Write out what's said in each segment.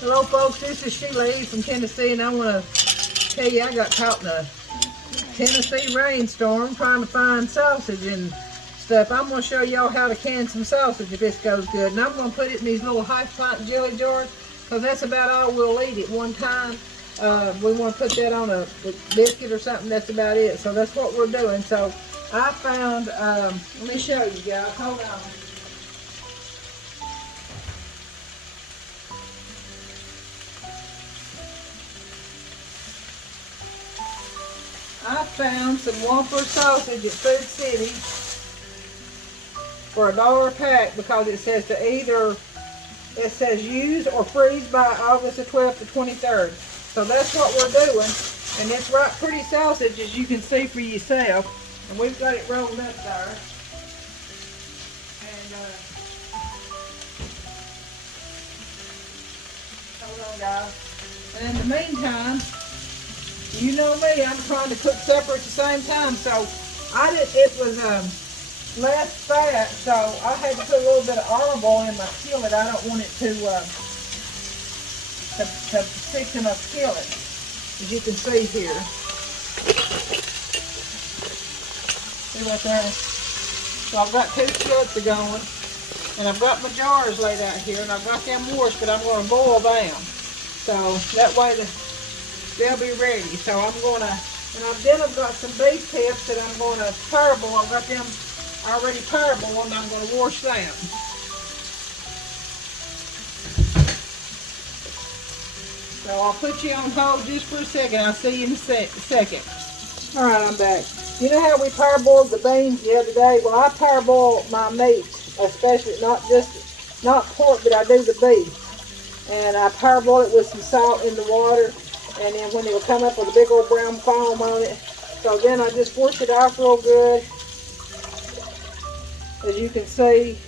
Hello folks, this is Sheila E. from Tennessee, and I want to tell you I got caught in a Tennessee rainstorm trying to find sausage and stuff. I'm going to show y'all how to can some sausage if this goes good. And I'm going to put it in these little half-pint jelly jars because that's about all we'll eat at one time. We want to put that on a biscuit or something, that's about it. So that's what we're doing. So I found, let me show you guys, hold on. I found some Whopper sausage at Food City for $1 a pack because it says it says use or freeze by August the 12th to 23rd. So that's what we're doing. And it's right pretty sausage, as you can see for yourself. And we've got it rolled up there. And hold on guys. And in the meantime, you know me, I'm trying to cook supper at the same time, so it was less fat, so I had to put a little bit of olive oil in my skillet. I don't want it to stick to my skillet, as you can see here. See what there? So I've got 2 skillets going, and I've got my jars laid out here, and I've got them washed, but I'm going to boil them. So that way they'll be ready. So I'm going to, then I've got some beef tips that I'm going to parboil. I've got them already parboiled, and I'm going to wash them. So I'll put you on hold just for a second. I'll see you in a second. All right, I'm back. You know how we parboiled the beans the other day? Well, I parboil my meat, especially not pork, but I do the beef. And I parboil it with some salt in the water. And then when it will come up with a big old brown foam on it, so then I just wash it off real good. As you can see,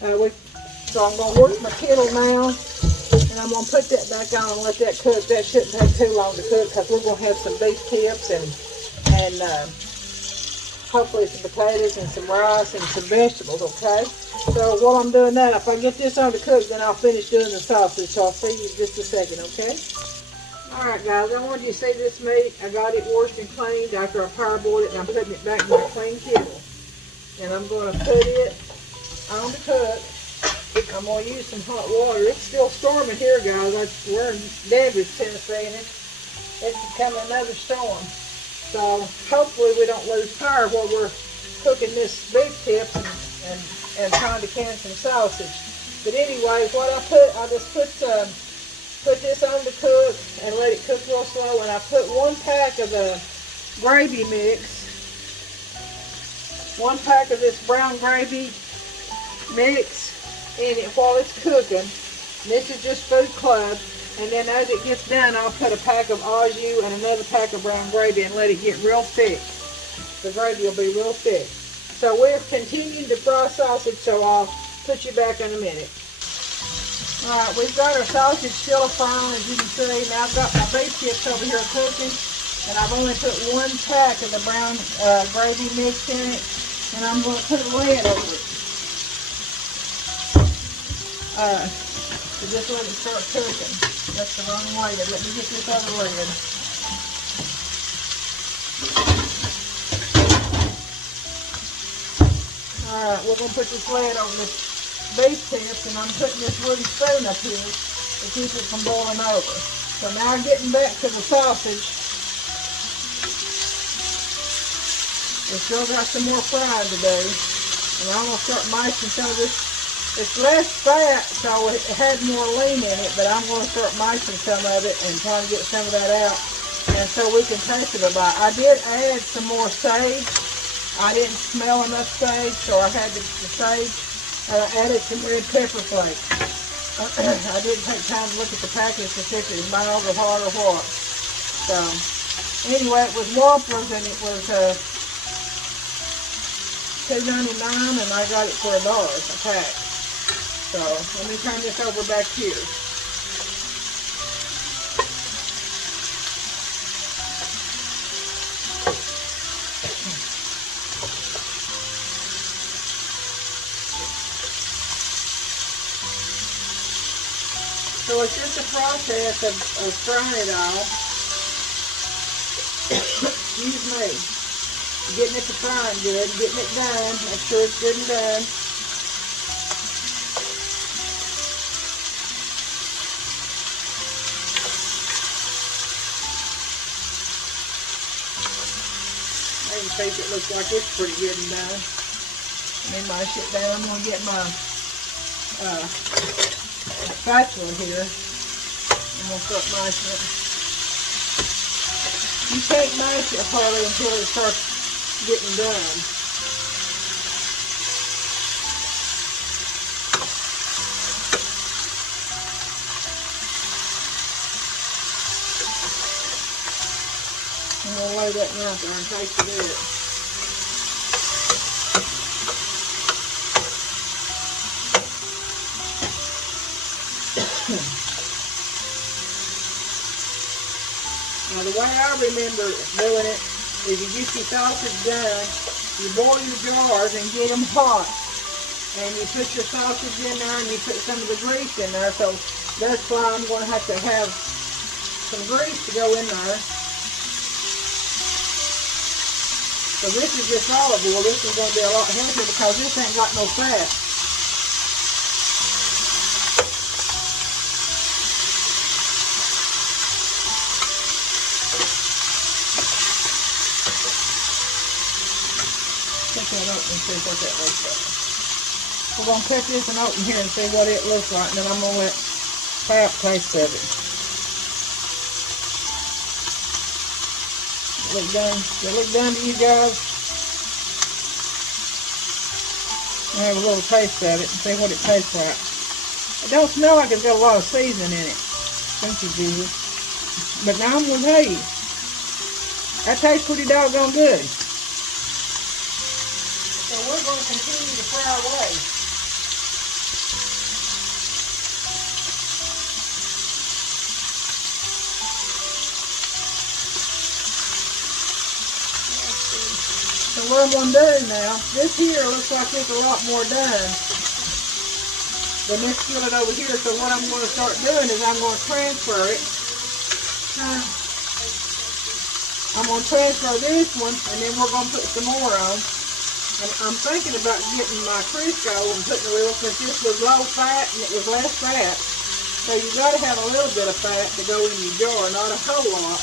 so I'm going to wash my kettle now, and I'm going to put that back on and let that cook. That shouldn't take too long to cook because we're going to have some beef tips and hopefully some potatoes and some rice and some vegetables, okay? So while I'm doing that, if I get this on to cook, then I'll finish doing the sausage. So I'll see you in just a second, okay? Alright guys, I wanted you to see this meat. I got it washed and cleaned after I parboiled it, and I'm putting it back in my clean kettle. And I'm going to put it on the cook. I'm going to use some hot water. It's still storming here, guys. We're in Danvers, Tennessee, and it's becoming another storm. So hopefully we don't lose power while we're cooking this beef tips and trying to can some sausage. But anyway, what I just put this on to cook and let it cook real slow, and I put 1 pack of the gravy mix, 1 pack of this brown gravy mix in it while it's cooking. And this is just food club, and then as it gets done, I'll put a pack of au jus and another pack of brown gravy and let it get real thick. The gravy will be real thick. So we're continuing to fry sausage, so I'll put you back in a minute. Alright, we've got our sausage still frying, as you can see. Now I've got my beef tips over here cooking, and I've only put 1 pack of the brown gravy mix in it, and I'm going to put a lid over it. So just let it start cooking. That's the wrong way. Let me get this other lid. Alright, we're going to put this lid over this beef tips, and I'm putting this wooden spoon up here to keep it from boiling over. So now getting back to the sausage, we still got some more frying to do, and I'm going to start mashing some of this. It's less fat, so it had more lean in it, but I'm going to start mashing some of it and trying to get some of that out, and so we can taste it a bit. I did add some more sage. I didn't smell enough sage, so I had the sage. I added some red pepper flakes. I didn't take time to look at the package to see if it was mild or hot or what. So, anyway, it was Whoppers, and it was $2.99, and I got it for $1 a pack. So, let me turn this over back here. So it's just a process of frying it all. Excuse me. Getting it to frying good, getting it done. Make sure it's good and done. I can think it looks like it's pretty good and done. Let me mash it down. I'm going to get my spatula here. I'm going to start mashing it. You can't mash it hardly until it starts getting done. I'm going to lay that out there and taste it. Now the way I remember doing it is you get your sausage done, you boil your jars and get them hot. And you put your sausage in there and you put some of the grease in there. So that's why I'm going to have some grease to go in there. So this is just olive oil. This is going to be a lot healthier because this ain't got no fat. Cut that open and see what that looks like. We're going to cut this and open here and see what it looks like, and then I'm going to let Pap taste of it. Look done. Does it look done to you guys? I'll have a little taste of it and see what it tastes like. It don't smell like it's got a lot of seasoning in it. Thank you, Jesus. But now I'm going to tell you, that tastes pretty doggone good. So we're going to continue to fry away. So what I'm going to do now, this here looks like it's a lot more done than this skillet over here. So what I'm going to start doing is I'm going to transfer it. I'm going to transfer this one, and then we're going to put some more on. And I'm thinking about getting my Crisco and putting a little, since this was low fat and it was less fat. So you got to have a little bit of fat to go in your jar, not a whole lot.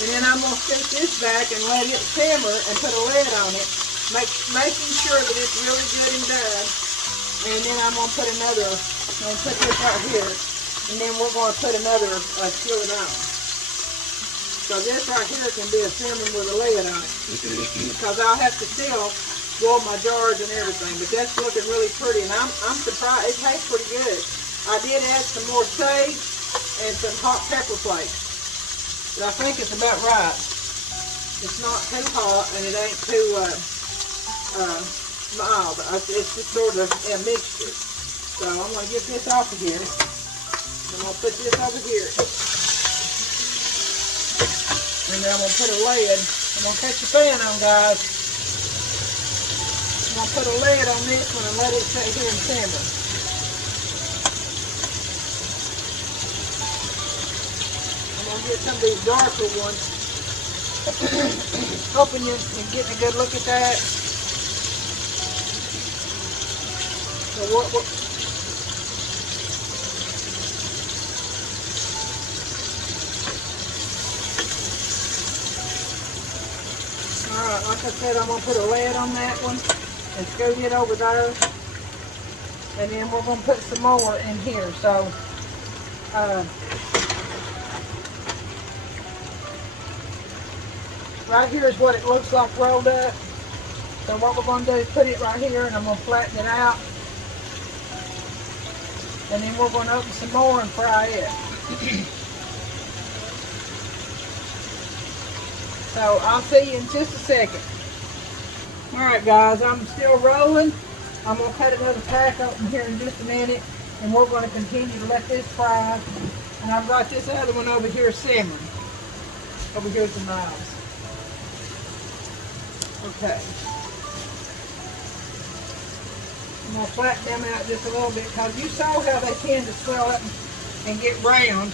And then I'm going to stick this back and let it simmer and put a lid on it, making sure that it's really good and done. And then I'm going to put another, I'm going to put this right here, and then we're going to put another skillet on. So this right here can be a simmering with a lid on it, because I'll have to still boil my jars and everything. But that's looking really pretty, and I'm surprised. It tastes pretty good. I did add some more sage and some hot pepper flakes. But I think it's about right. It's not too hot and it ain't too mild. It's just sort of a mixture. So I'm going to get this off of here. I'm going to put this over here. And then I'm going to put a lid. I'm going to cut the pan on, guys. I'm going to put a lid on this one and let it sit here and simmer. Get some of these darker ones. Hoping you're getting a good look at that. So what Alright, like I said, I'm going to put a lid on that one and scoot it over there. And then we're going to put some more in here. So, right here is what it looks like rolled up. So what we're going to do is put it right here, and I'm going to flatten it out. And then we're going to open some more and fry it. So I'll see you in just a second. Alright guys, I'm still rolling. I'm going to cut another pack open here in just a minute. And we're going to continue to let this fry. And I've got this other one over here simmering. Over here's the knives. Okay. I'm going to flatten them out just a little bit because you saw how they tend to swell up and get round.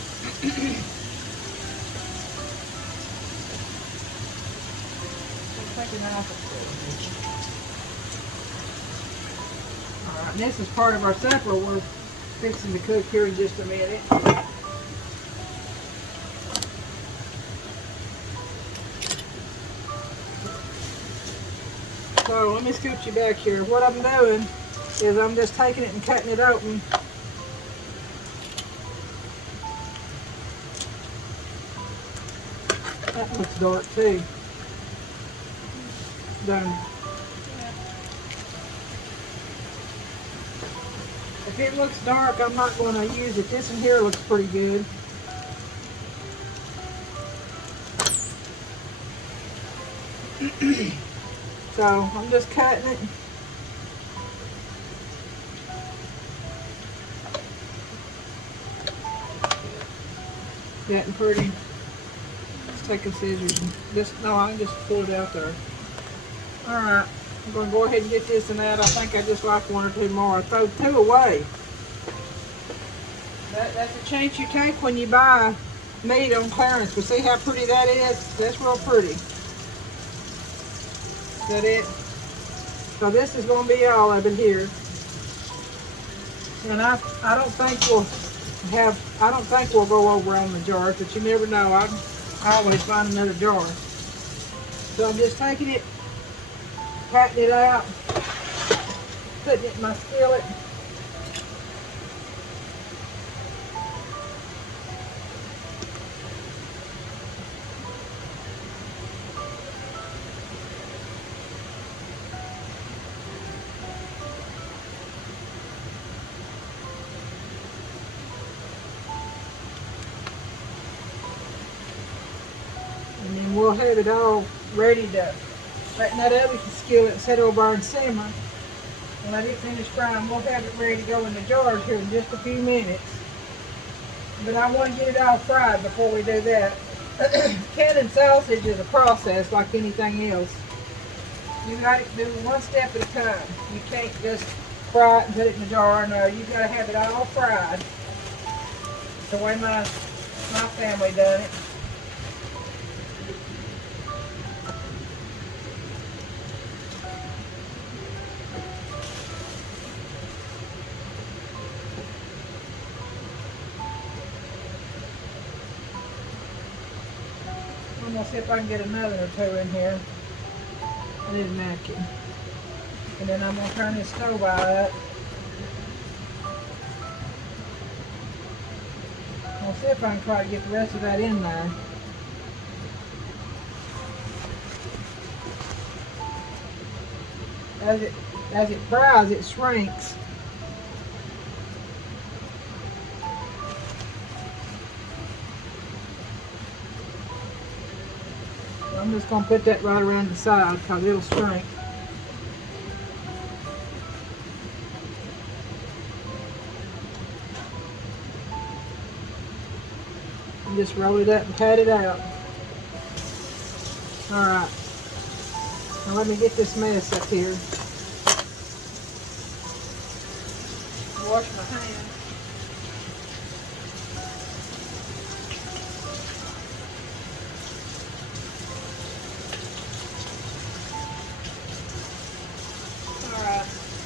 Alright, this is part of our supper we're fixing to cook here in just a minute. So let me scoot you back here. What I'm doing is I'm just taking it and cutting it open. That looks dark too. Done. If it looks dark, I'm not going to use it. This one here looks pretty good. So I'm just cutting it. Getting pretty. Let's take a scissors and I can just pull it out there. Alright, I'm going to go ahead and get this and that. I think I just like one or two more. I throw two away. That's a chance you take when you buy meat on clearance. But see how pretty that is? That's real pretty. Is that it? So this is going to be all of it here. And I don't think we'll go over on the jars, but you never know. I always find another jar. So I'm just taking it, patting it out, putting it in my skillet. And then we'll have it all ready to let that other skillet set over and simmer. And let it finish frying. We'll have it ready to go in the jars here in just a few minutes. But I want to get it all fried before we do that. Canning sausage is a process like anything else. You got to do one step at a time. You can't just fry it and put it in the jar. No, you got to have it all fried. The way my family done it. I'm going to see if I can get another or two in here. I need a napkin. And then I'm going to turn this stove up. I'll see if I can try to get the rest of that in there. As it fries, it shrinks. I'm just going to put that right around the side because it'll shrink. And just roll it up and pat it out. Alright. Now let me get this mess up here. Wash my hands.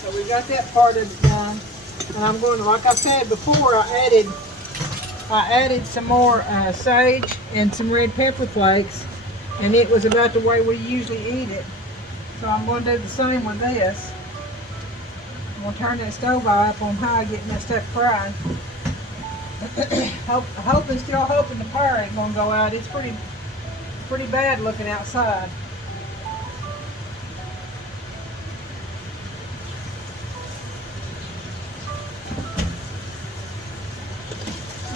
So we got that part of it done, and I'm going to, like I said before, I added some more sage and some red pepper flakes, and it was about the way we usually eat it. So I'm going to do the same with this. I'm going to turn that stove up on high, getting that stuff fried. Still hoping the fire ain't going to go out. It's pretty bad looking outside.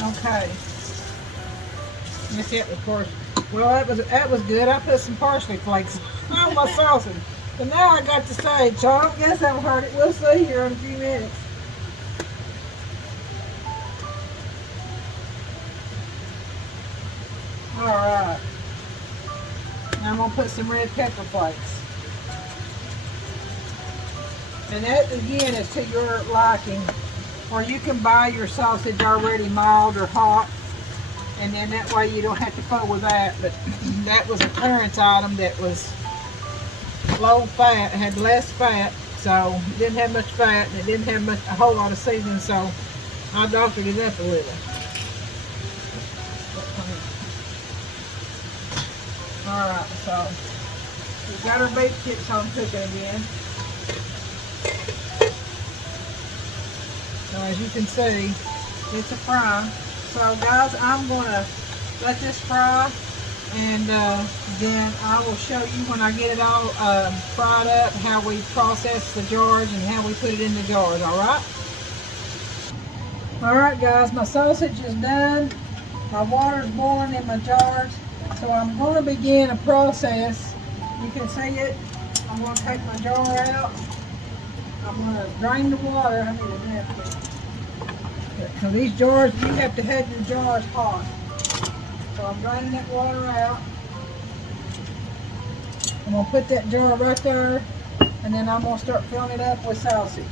Okay. Yes, it of course. Well, that was good. I put some parsley flakes on my sausage. But now I got the sage, so I don't guess that'll hurt it. We'll see here in a few minutes. Alright. Now I'm going to put some red pepper flakes. And that again is to your liking. Or you can buy your sausage already mild or hot, and then that way you don't have to fool with that. But that was a clearance item that was low fat, had less fat, so it didn't have much fat, and it didn't have a whole lot of seasoning, so I doctored it up a little. Alright, so we've got our beef kits on cooking again. So as you can see, it's a fry. So guys, I'm going to let this fry, and then I will show you when I get it all fried up how we process the jars and how we put it in the jars, alright? Alright guys, my sausage is done. My water's boiling in my jars. So I'm going to begin a process. You can see it. I'm going to take my jar out. I'm going to drain the water. I need a napkin. So these jars, you have to have your jars hot. So I'm draining that water out. I'm going to put that jar right there, and then I'm going to start filling it up with sausage.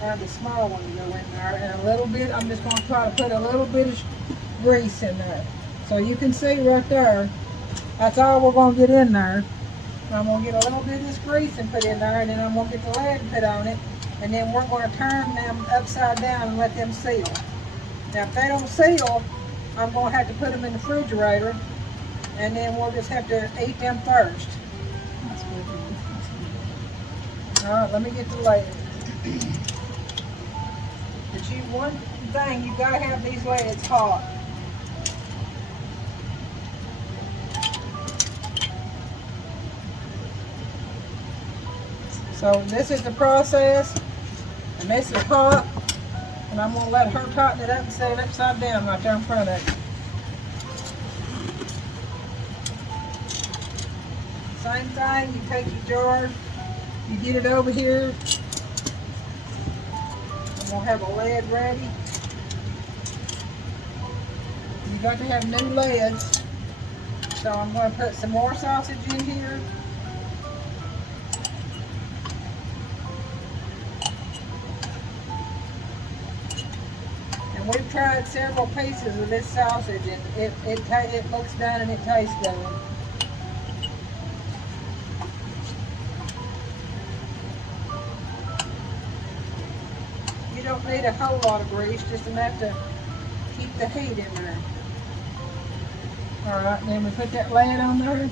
I have a small one to go in there, and a little bit, I'm just going to try to put a little bit of grease in there. So you can see right there, that's all we're going to get in there. I'm going to get a little bit of this grease and put in there, and then I'm going to get the lid put on it, and then we're going to turn them upside down and let them seal. Now if they don't seal, I'm going to have to put them in the refrigerator, and then we'll just have to eat them first. Alright, let me get the lid. But one thing, you gotta have these lids hot. So this is the process, and this is hot, and I'm gonna let her tighten it up and set it upside down right there in front of it. Same thing, you take your jar, you get it over here. I'm gonna have a lid ready. You got to have new lids. So I'm going to put some more sausage in here. And we've tried several pieces of this sausage, and it looks done and it tastes done. You don't need a whole lot of grease, just enough to keep the heat in there. Alright, then we put that lid on there.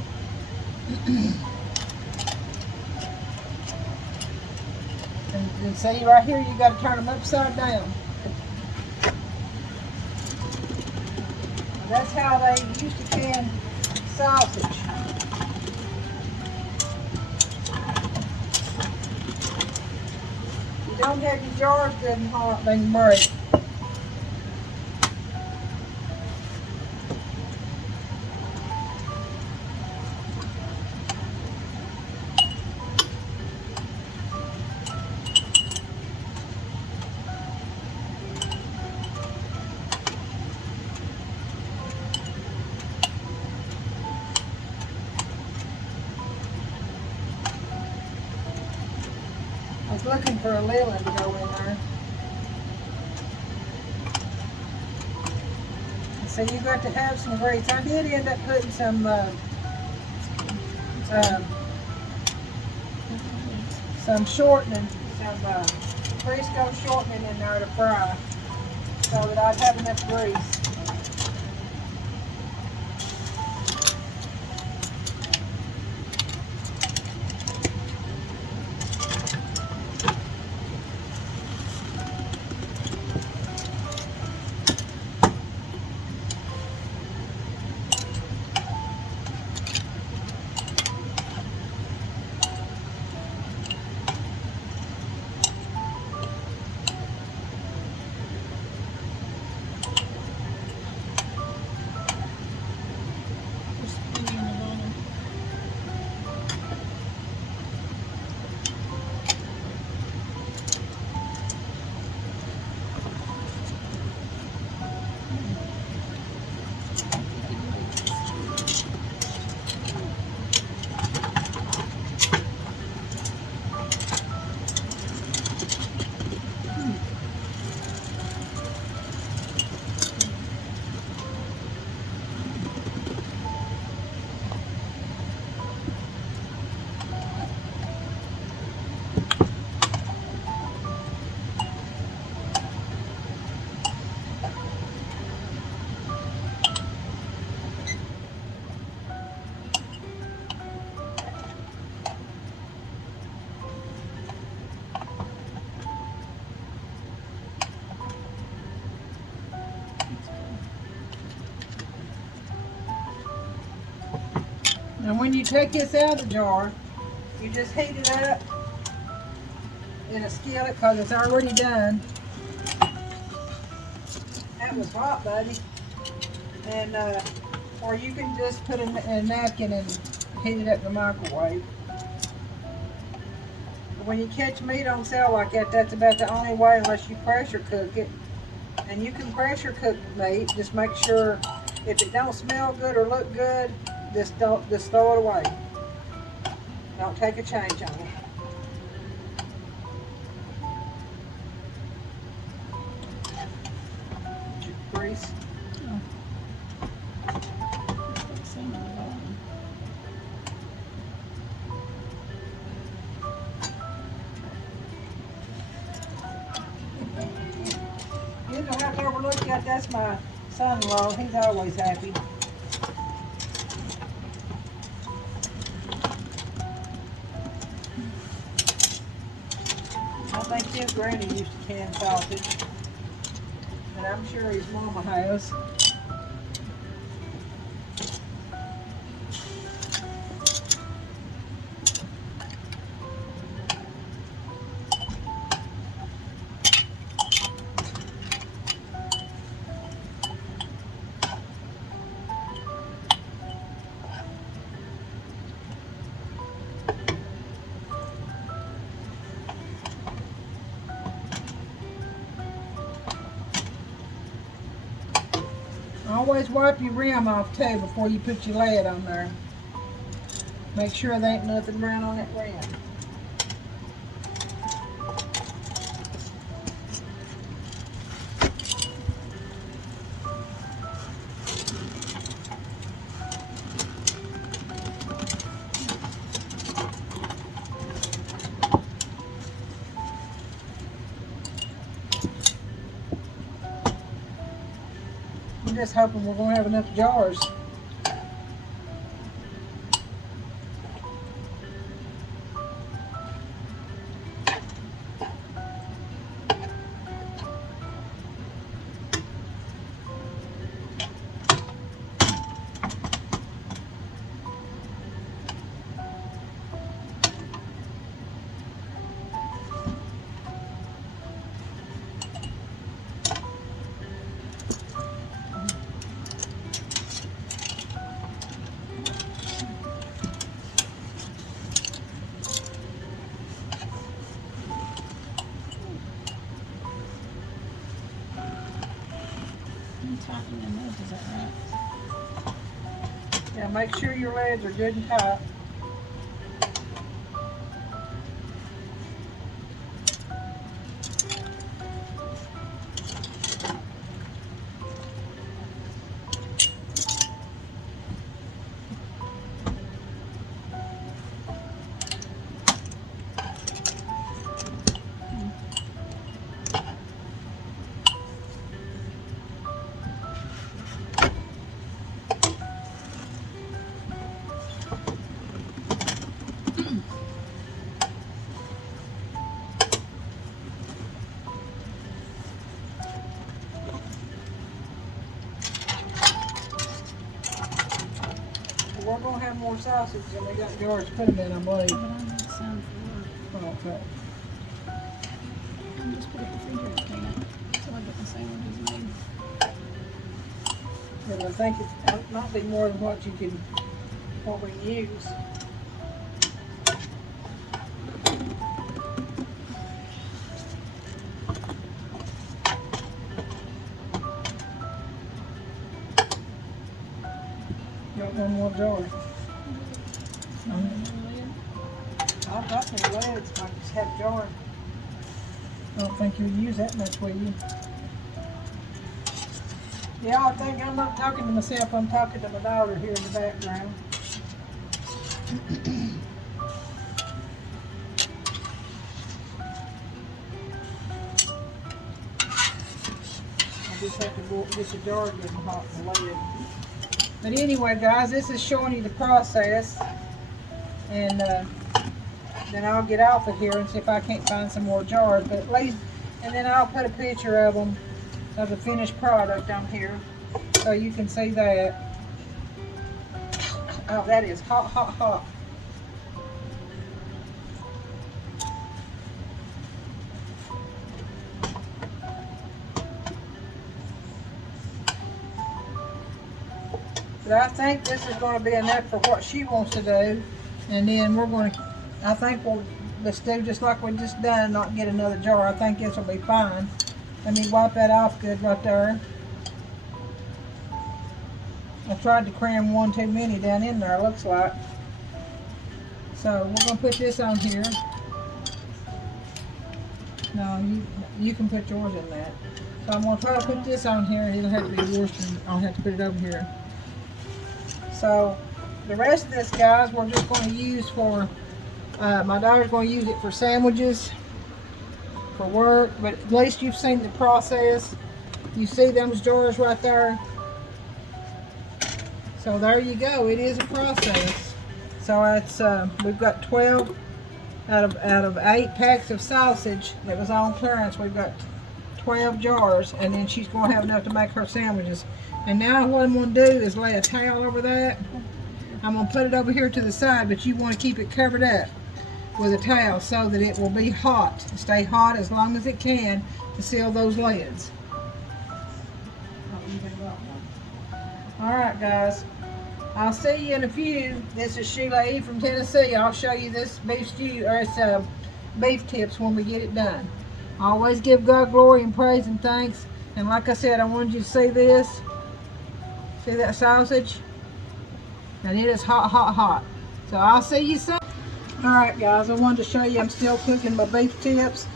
And see right here, you got to turn them upside down. That's how they used to can sausage. If you don't have your jars good and hot, they can break. I was looking for a lid to go in there. So you got to have some grease. I did end up putting some shortening, some Crisco shortening in there to fry, so that I'd have enough grease. And when you take this out of the jar, you just heat it up in a skillet because it's already done. That was hot, buddy. And or you can just put a napkin and heat it up in the microwave. But when you catch meat on sale like that, that's about the only way unless you pressure cook it. And you can pressure cook meat. Just make sure if it don't smell good or look good, just throw it away. Don't take a change on it. Grease. You don't have to overlook that. That's my son-in-law. He's always happy. I think his granny used to can sausage, and I'm sure his mama has. Always wipe your rim off too before you put your lead on there. Make sure there ain't nothing around on that rim. I'm just hoping we're going to have enough jars. Is that right? Yeah, make sure your leads are good and tight. We're going to have more sausage than we got jars to put them in, I believe. But I need some for Okay. I'm just put it in the refrigerator can until I get the sandwiches made. But I think it might be more than what we can use. Got one more jar. I've got any leads, I just have a jar. I don't think you'll use that much, will you? Yeah, I think I'm not talking to myself, I'm talking to my daughter here in the background. I just have to go get the jar getting hot in the lid. But anyway, guys, this is showing you the process. And then I'll get off of here and see if I can't find some more jars. But at least, and then I'll put a picture of them, of the finished product on here, so you can see that. Oh, that is hot, hot, hot. But I think this is going to be enough for what she wants to do. And then we're going to, I think we'll just do just like we just done and not get another jar. I think this will be fine. Let me wipe that off good right there. I tried to cram one too many down in there, looks like. So we're going to put this on here. No, you can put yours in that. So I'm going to try to put this on here. It'll have to be yours, and I'll have to put it over here. So the rest of this, guys, we're just going to use for, my daughter's going to use it for sandwiches, for work, but at least you've seen the process. You see those jars right there. So there you go. It is a process. So it's we've got 12 out of 8 packs of sausage that was on clearance. We've got 12 jars, and then she's going to have enough to make her sandwiches. And now what I'm going to do is lay a towel over that. I'm going to put it over here to the side, but you want to keep it covered up with a towel so that it will be hot. Stay hot as long as it can to seal those lids. Alright, guys. I'll see you in a few. This is Sheila E. from Tennessee. I'll show you this beef stew, or it's beef tips when we get it done. I always give God glory and praise and thanks. And like I said, I wanted you to see this. See that sausage? And it is hot, hot, hot. So I'll see you soon. Alright, guys, I wanted to show you I'm still cooking my beef tips.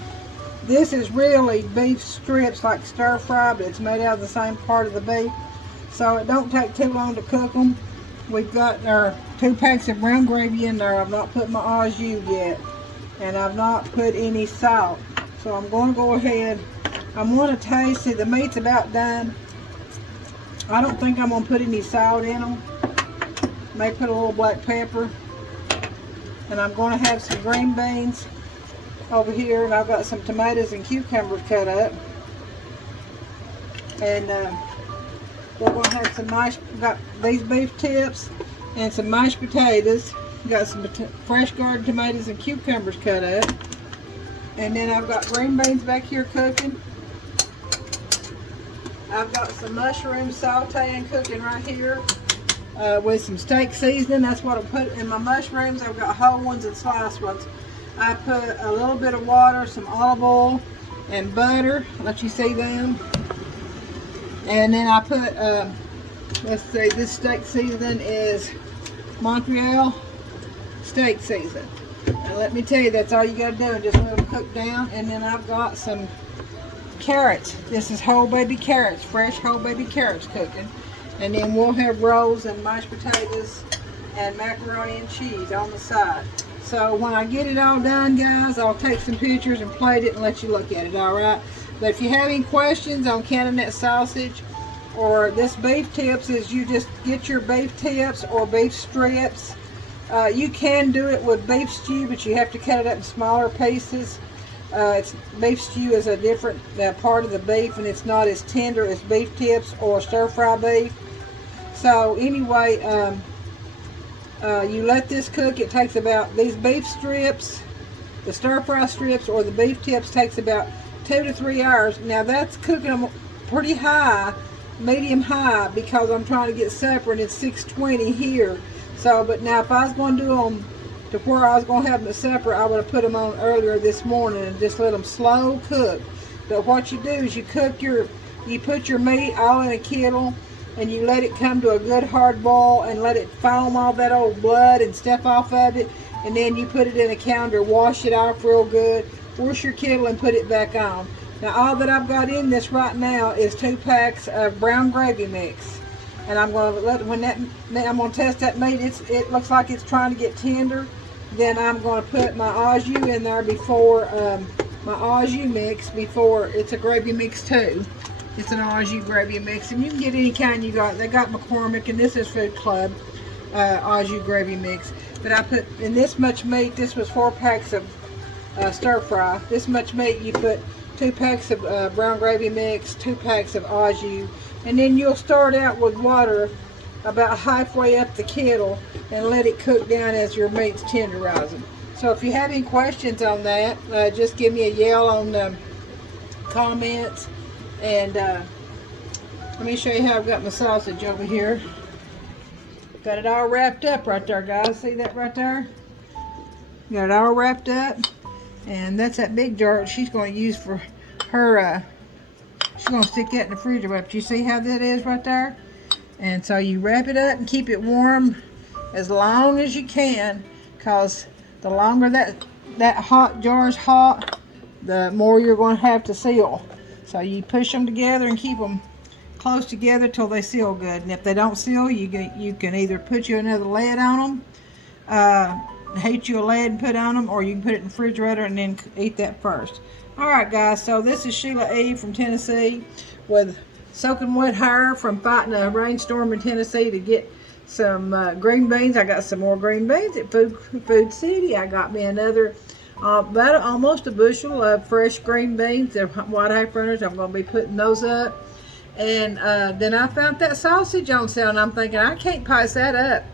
This is really beef strips, like stir fry, but it's made out of the same part of the beef. So it don't take too long to cook them. We've got our 2 packs of brown gravy in there. I've not put my au jus yet. And I've not put any salt. So I'm going to go ahead. I'm going to taste it. The meat's about done. I don't think I'm going to put any salt in them. May put a little black pepper. And I'm going to have some green beans over here. And I've got some tomatoes and cucumbers cut up. And we're going to have some got these beef tips and some mashed potatoes. Got some fresh garden tomatoes and cucumbers cut up. And then I've got green beans back here cooking. I've got some mushrooms sauteing cooking right here with some steak seasoning. That's what I put in my mushrooms. I've got whole ones and sliced ones. I put a little bit of water, some olive oil, and butter. Let you see them. And then I put, let's see, this steak seasoning is Montreal steak seasoning. And let me tell you, that's all you got to do, and just let them cook down. And then I've got some carrots. This is whole baby carrots, fresh whole baby carrots cooking. And then we'll have rolls and mashed potatoes and macaroni and cheese on the side. So when I get it all done, guys, I'll take some pictures and plate it and let you look at it, all right? But if you have any questions on canning that sausage or this beef tips, is you just get your beef tips or beef strips. You can do it with beef stew, but you have to cut it up in smaller pieces. Beef stew is a different part of the beef, and it's not as tender as beef tips or stir fry beef. So anyway, you let this cook. It takes about, these beef strips, the stir fry strips or the beef tips takes about 2 to 3 hours. Now that's cooking them pretty high, medium high, because I'm trying to get supper and it's 6:20 here. So, but now if I was going to do them to where I was going to have them at supper, I would have put them on earlier this morning and just let them slow cook. But what you do is you put your meat all in a kettle and you let it come to a good hard boil and let it foam all that old blood and stuff off of it. And then you put it in a colander, wash it off real good, wash your kettle and put it back on. Now all that I've got in this right now is 2 packs of brown gravy mix. And I'm going to let, I'm going to test that meat. It looks like it's trying to get tender. Then I'm going to put my au jus in there before, my au jus mix before, it's a gravy mix too. It's an au jus gravy mix. And you can get any kind you got. They got McCormick, and this is Food Club au jus gravy mix. But I put in this much meat. This was 4 packs of stir fry. This much meat, you put 2 packs of brown gravy mix, 2 packs of au jus. And then you'll start out with water about halfway up the kettle and let it cook down as your meat's tenderizing. So if you have any questions on that, just give me a yell on the comments. And let me show you how I've got my sausage over here. Got it all wrapped up right there, guys. See that right there? Got it all wrapped up. And that's that big jar that she's going to use for her, she's going to stick that in the refrigerator. But you see how that is right there? And so you wrap it up and keep it warm as long as you can, because the longer that hot jar is hot, the more you're going to have to seal. So you push them together and keep them close together till they seal good. And if they don't seal, you can either put you another lid on them, heat you a lid and put on them, or you can put it in the refrigerator and then eat that first. Alright guys, so this is Sheila E. from Tennessee with soaking wet hair from fighting a rainstorm in Tennessee to get some green beans. I got some more green beans at Food City. I got me another about almost a bushel of fresh green beans. They're white half runners. I'm going to be putting those up. And then I found that sausage on sale, and I'm thinking, I can't pass that up.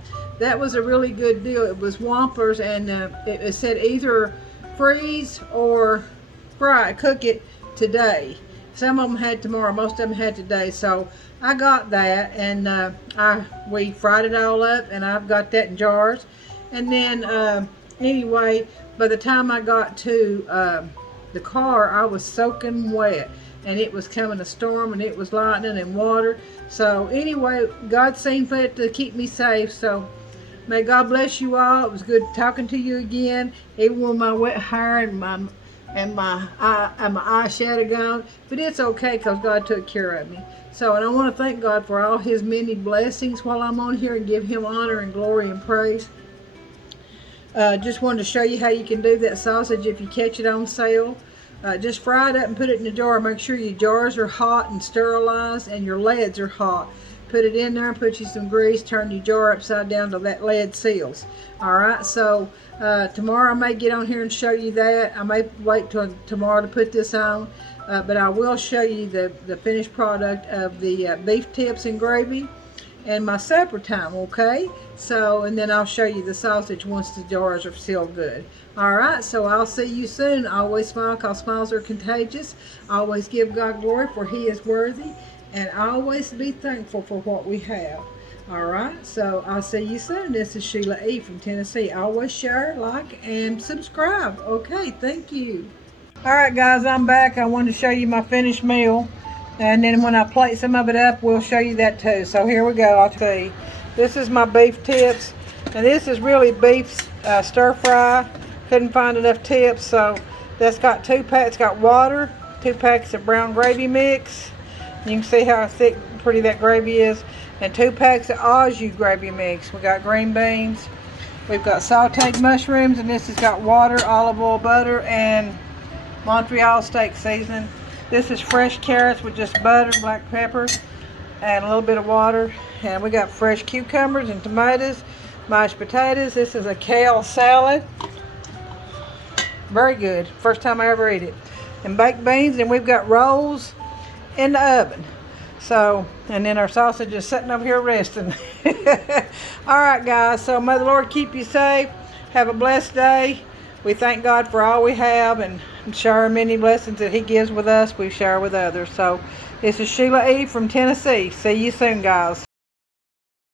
That was a really good deal. It was Whoppers, and it said either freeze or fry, cook it today. Some of them had tomorrow, most of them had today. So I got that, and we fried it all up, and I've got that in jars. And then anyway, by the time I got to the car, I was soaking wet, and it was coming a storm, and it was lightning and water. So anyway, God seemed fit to keep me safe. So may God bless you all. It was good talking to you again, even with my wet hair and my eyeshadow gone. But it's okay, because God took care of me. So, and I want to thank God for all His many blessings while I'm on here, and give Him honor and glory and praise. Just wanted to show you how you can do that sausage if you catch it on sale. Just fry it up and put it in a jar. Make sure your jars are hot and sterilized, and your lids are hot. Put it in there and put you some grease. Turn your jar upside down till that lid seals. Alright, so tomorrow I may get on here and show you that. I may wait till tomorrow to put this on. But I will show you the finished product of the beef tips and gravy and my supper time, okay? So, and then I'll show you the sausage once the jars are sealed good. Alright, so I'll see you soon. Always smile, because smiles are contagious. Always give God glory, for He is worthy. And always be thankful for what we have. Alright, so I'll see you soon. This is Sheila E. from Tennessee. Always share, like, and subscribe. Okay, thank you. Alright guys, I'm back. I wanted to show you my finished meal. And then when I plate some of it up, we'll show you that too. So here we go. I'll tell you. This is my beef tips. And this is really beef stir fry. Couldn't find enough tips, so that's got 2 packs. It's got water, 2 packs of brown gravy mix. You can see how thick and pretty that gravy is. And 2 packs of au jus gravy mix. We got green beans. We've got sauteed mushrooms, and this has got water, olive oil, butter, and Montreal steak seasoning. This is fresh carrots with just butter, black pepper, and a little bit of water. And we got fresh cucumbers and tomatoes, mashed potatoes. This is a kale salad. Very good. First time I ever eat it. And baked beans, and we've got rolls in the oven. So, and then our sausage is sitting over here resting. Alright guys, so may the Lord keep you safe. Have a blessed day. We thank God for all we have, and share many blessings that He gives with us, we share with others. So, this is Sheila E. from Tennessee. See you soon, guys.